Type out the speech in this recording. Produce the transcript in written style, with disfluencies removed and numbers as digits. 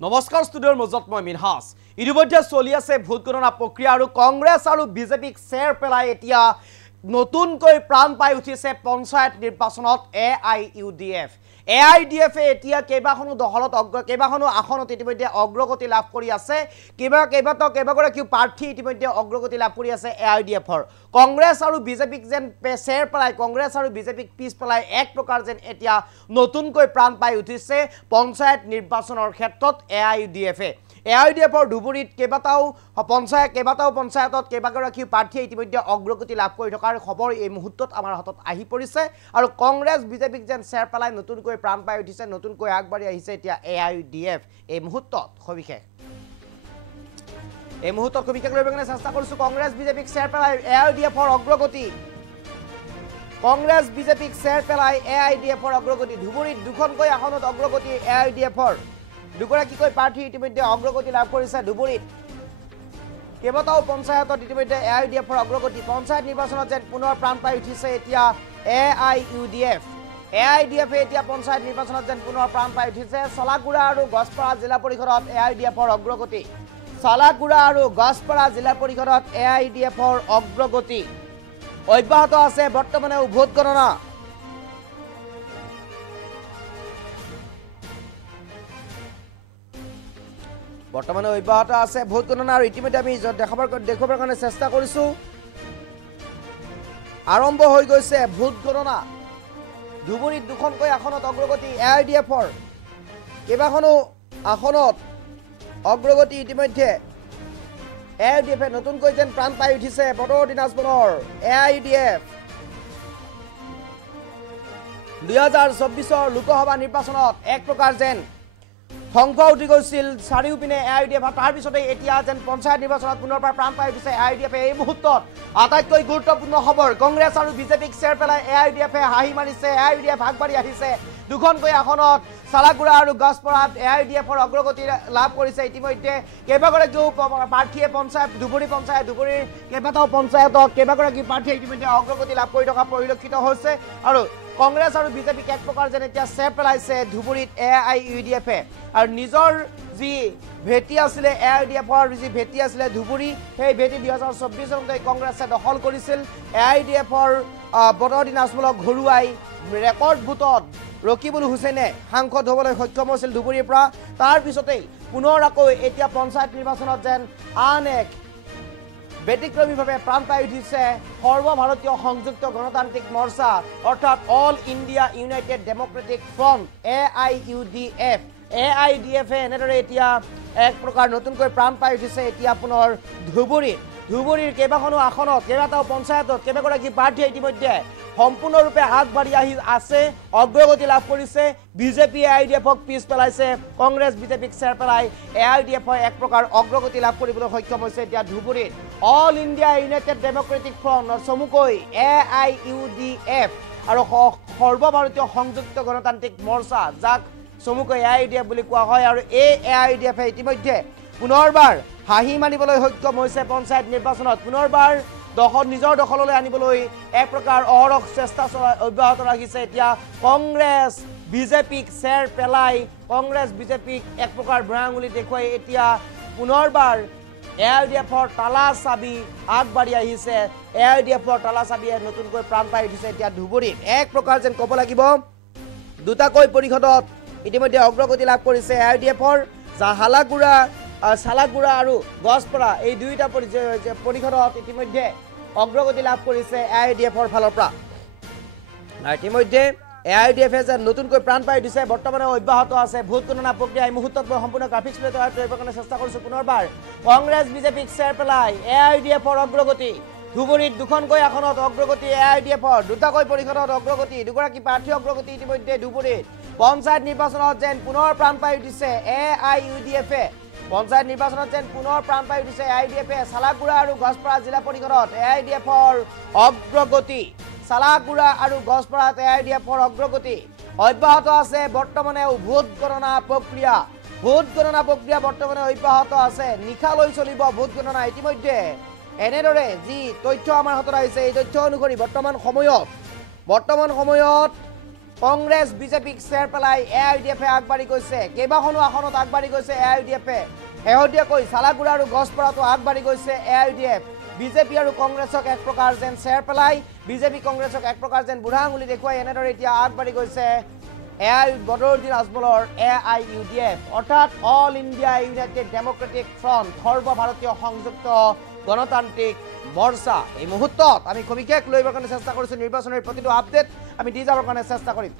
নমস্কাৰ ষ্টুডিঅ'ৰ মজত মই মিনহাস ইতিমধ্যে চলি আছে ভোট গণনা প্ৰক্ৰিয়া আৰু কংগ্ৰেছ আৰু বিজেপিক চেৰ পেলাই এতিয়া নতুনকৈ প্ৰাণ পাই উঠিছে পঞ্চায়ত নিৰ্বাচনত AIUDF এতিয়া কেইবাখনো দহলত কেইবাখনো আসনত ইতিমধ্যে অগ্ৰগতি লাভ কৰি আছে কেইবাগৰাকী প্ৰাৰ্থী ইতিমধ্যে অগ্ৰগতি লাভ কৰি আছে AIUDFৰ কংগ্ৰেছ আৰু বিজেপিক যেন চেৰ পেলাই কংগ্ৰেছ আৰু বিজেপিক পিছ পেলাই এক প্ৰকাৰ যেন এতিয়া নতুনকৈ প্ৰাণ পাই উঠিছে পঞ্চায়ত নিৰ্বাচনৰ ক্ষেত্ৰত AIUDFৰ ধুবুৰীত কেইবাটাও পঞ্চায়তত কেইবাগৰাকী প্ৰাৰ্থীয়ে ইতিমধ্যে অগ্ৰগতি লাভ কৰি থকাৰ খবৰ এই মুহূৰ্তত আমাৰ হাতত আহি পৰিছে আৰু কংগ্ৰেছ বিজেপিক যেন চেৰ পেলাই নতুনকৈ প্ৰাণ পাই উঠিছে নতুনকৈ আগবাঢ়ি আহিছে এতিয়া AIUDF এই মুহূৰ্তত সবিশেষ লৈ কাৰণে চেষ্টা কৰিছো কংগ্ৰেছ বিজেপিক চেৰ পেলাই AIUDFৰ অগ্ৰগতি কংগ্ৰেছ বিজেপিক চেৰ পেলাই AIUDFৰ অগ্ৰগতি ধুবুৰীত দুখনকৈ আসনত অগ্ৰগতি AIUDFৰ দুগৰাকীকৈ প্ৰাৰ্থী ইতিমধ্যে অগ্ৰগতি লাভ কৰিছে ধুবুৰীত কেইবাটাও পঞ্চায়তত ইতিমধ্যে AIUDFৰ অগ্ৰগতি পঞ্চায়ত নিৰ্বাচনত যেন পুনৰ প্ৰাণ পাই উঠিছে এতিয়া AIUDF এতিয়া পঞ্চায়ত নিৰ্বাচনত যেন পুনৰ প্ৰাণ পাই উঠিছে চলাগুৰা আৰু গছপাৰা জিলা পৰিষদত AIUDFৰ অগ্ৰগতি চলাগুৰা আৰু গছপাৰা জিলা পৰিষদত AIUDFৰ অগ্ৰগতি অব্যাহত আছে বৰ্তমানে ভোট গণনা অব্যাহত আছে ভোট গণনা আৰু ইতিমধ্যে আমি দেখুৱাবৰ কাৰণে চেষ্টা কৰিছো আৰম্ভ হৈ গৈছে ভোট গণনা ধুবুৰীত দুখনকৈ আসনত অগ্ৰগতি AIUDFৰ কেইবাখনো আসনত অগ্ৰগতি ইতিমধ্যে AIUDF নতুনকৈ যেন প্ৰাণ পাই উঠিছে বতৰ দিনাজপুৰৰ AIUDF 2024 লোকসভা নিৰ্বাচনত এক প্ৰকাৰ যেন ধ্বংস উঠি গৈছিল চাৰিওপিনে AIUDF তাৰ পিছতে এতিয়া যেন পঞ্চায়ত নিৰ্বাচনত পুনৰ প্ৰাণ পাই উঠিছে AIUDF এই মুহূৰ্তত আটাইতকৈ গুৰুত্বপূৰ্ণ খবৰ কংগ্ৰেছ আৰু বিজেপিক চেৰ পেলাই AIUDF হাঁহি মাৰিছে AIUDF আগবাঢ়ি আহিছে দুখনকৈ আসনত চালাগুৰা আৰু গছপাৰাত AIUDFৰ অগ্ৰগতি লাভ কৰিছে ইতিমধ্যে কেইবাগৰাকীও প্ৰাৰ্থীয়ে ধুবুৰীৰ কেইবাটাও পঞ্চায়তত কেইবাগৰাকী প্ৰাৰ্থীয়ে ইতিমধ্যে অগ্ৰগতি লাভ কৰি থকা পৰিলক্ষিত হৈছে আৰু কংগ্ৰেছ আৰু বিজেপিক এক প্ৰকাৰ যেন এতিয়া চেৰ পেলাইছে ধুবুৰীত AIUDF আৰু নিজৰ যি ভেটি আছিলে AIUDFৰ যি ভেটি আছিলে ধুবুৰী সেই ভেটি 2024 চনতে কংগ্ৰেছে দখল কৰিছিল AIUDFৰ বতৰ দিনাজমূলক ঘৰুৱাই ৰেকৰ্ড ভোটত ৰকিবুল হুছেইনে সাংসদ হ'বলৈ সক্ষম হৈছিল ধুবুৰীৰ পৰা তাৰ পিছতেই পুনৰ আকৌ এতিয়া পঞ্চায়ত নিৰ্বাচনত যেন আন এক ব্যতিক্ৰমীভাৱে প্ৰাণ পাই উঠিছে সৰ্বভাৰতীয় সংযুক্ত গণতান্ত্ৰিক মৰ্চা অৰ্থাৎ all India United democratic front AIUDF এনেদৰে এতিয়া এক প্ৰকাৰ নতুনকৈ প্ৰাণ পাই উঠিছে এতিয়া পুনৰ ধুবুৰীৰ কেইবাখনো আসনত কেইবাটাও পঞ্চায়তত কেইবাগৰাকী প্ৰাৰ্থীয়ে ইতিমধ্যে সম্পূৰ্ণৰূপে আগবাঢ়ি আহি আছে অগ্ৰগতি লাভ কৰিছে বিজেপি AIUDFক পিছ পেলাইছে কংগ্ৰেছ বিজেপিক চেৰ পেলাই AIUDF এক প্ৰকাৰ অগ্ৰগতি লাভ কৰিবলৈ সক্ষম হৈছে এতিয়া ধুবুৰীত all India United democratic front চমুকৈ AIUDF আৰু সৰ্বভাৰতীয় সংযুক্ত গণতান্ত্ৰিক মৰ্চা যাক চমুকৈ AIUDF বুলি কোৱা হয় আৰু এই AIUDF ইতিমধ্যে পুনৰবাৰ হাঁহি মাৰিবলৈ সক্ষম হৈছে পঞ্চায়ত নিৰ্বাচনত পুনৰবাৰ নিজৰ দখললৈ আনিবলৈ এক প্ৰকাৰ অহৰহ চেষ্টা অব্যাহত ৰাখিছে এতিয়া কংগ্ৰেছ বিজেপিক চেৰ পেলাই কংগ্ৰেছ বিজেপিক এক প্ৰকাৰ ভৰাঙুলি দেখুৱাই এতিয়া পুনৰবাৰ AIUDFৰ তালা চাবি আগবাঢ়ি আহিছে AIUDFৰ তালা চাবিয়ে নতুনকৈ প্ৰাণ পাই উঠিছে এতিয়া ধুবুৰীত এক প্ৰকাৰ যেন ক'ব লাগিব দুটাকৈ পৰিষদত ইতিমধ্যে অগ্ৰগতি লাভ কৰিছে AIUDFৰ চালাগুৰা আৰু গছপাৰা এই দুইটা পৰিষদত ইতিমধ্যে অগ্ৰগতি লাভ কৰিছে AIUDFৰ ফালৰ পৰা ইতিমধ্যে AIUDF যেন নতুনকৈ প্ৰাণ পাই উঠিছে বৰ্তমানে অব্যাহত আছে ভোট গণনা প্ৰক্ৰিয়া এই মুহূৰ্তত মই সম্পূৰ্ণ গ্ৰাফিক্স লৈ তৈয়াৰ কৰিবৰ কাৰণে চেষ্টা কৰিছোঁ পুনৰবাৰ কংগ্ৰেছ বিজেপিক চেৰ পেলাই AIUDFৰ অগ্ৰগতি ধুবুৰীত দুখনকৈ আসনত অগ্ৰগতি AIUDFৰ দুটাকৈ পৰিষদত অগ্ৰগতি দুগৰাকী প্ৰাৰ্থী অগ্ৰগতি ইতিমধ্যে ধুবুৰীত পঞ্চায়ত নিৰ্বাচনত যেন পুনৰ প্ৰাণ পাই উঠিছে AIUDF পঞ্চায়ত নিৰ্বাচনত যেন পুনৰ প্ৰাণ পাই উঠিছে AIUDF চালাগুৰা আৰু গছপাৰা জিলা পৰিষদত AIUDFৰ অগ্ৰগতি চালাগুৰা আৰু গছপাৰাত AIUDFৰ অগ্ৰগতি অব্যাহত আছে বৰ্তমানে ভোট গণনা প্ৰক্ৰিয়া বৰ্তমানে অব্যাহত আছে নিশালৈ চলিব ভোট গণনা ইতিমধ্যে এনেদৰে যি তথ্য আমাৰ হাতত আহিছে এই তথ্য অনুসৰি বৰ্তমান সময়ত কংগ্ৰেছ বিজেপিক চেৰ পেলাই AIUDF আগবাঢ়ি গৈছে কেইবাখনো আসনত আগবাঢ়ি গৈছে AIUDF শেহতীয়াকৈ চালাগুৰা আৰু গছপৰাটো আগবাঢ়ি গৈছে AIUDF বিজেপি আৰু কংগ্ৰেছক এক প্ৰকাৰ যেন চেৰ পেলাই বিজেপি কংগ্ৰেছক এক প্ৰকাৰ যেন বুঢ়া আঙুলি দেখুৱাই এনেদৰে এতিয়া আগবাঢ়ি গৈছে বদৰুদ্দিন আজমলৰ AIUDF অৰ্থাৎ all India United democratic front সৰ্বভাৰতীয় সংযুক্ত গণতান্ত্ৰিক মৰ্চা এই মুহূৰ্তত আমি সবিশেষ লৈ আহিবৰ কাৰণে চেষ্টা কৰিছোঁ নিৰ্বাচনৰ প্ৰতিটো আপডেট আমি দি যাবৰ কাৰণে চেষ্টা কৰিম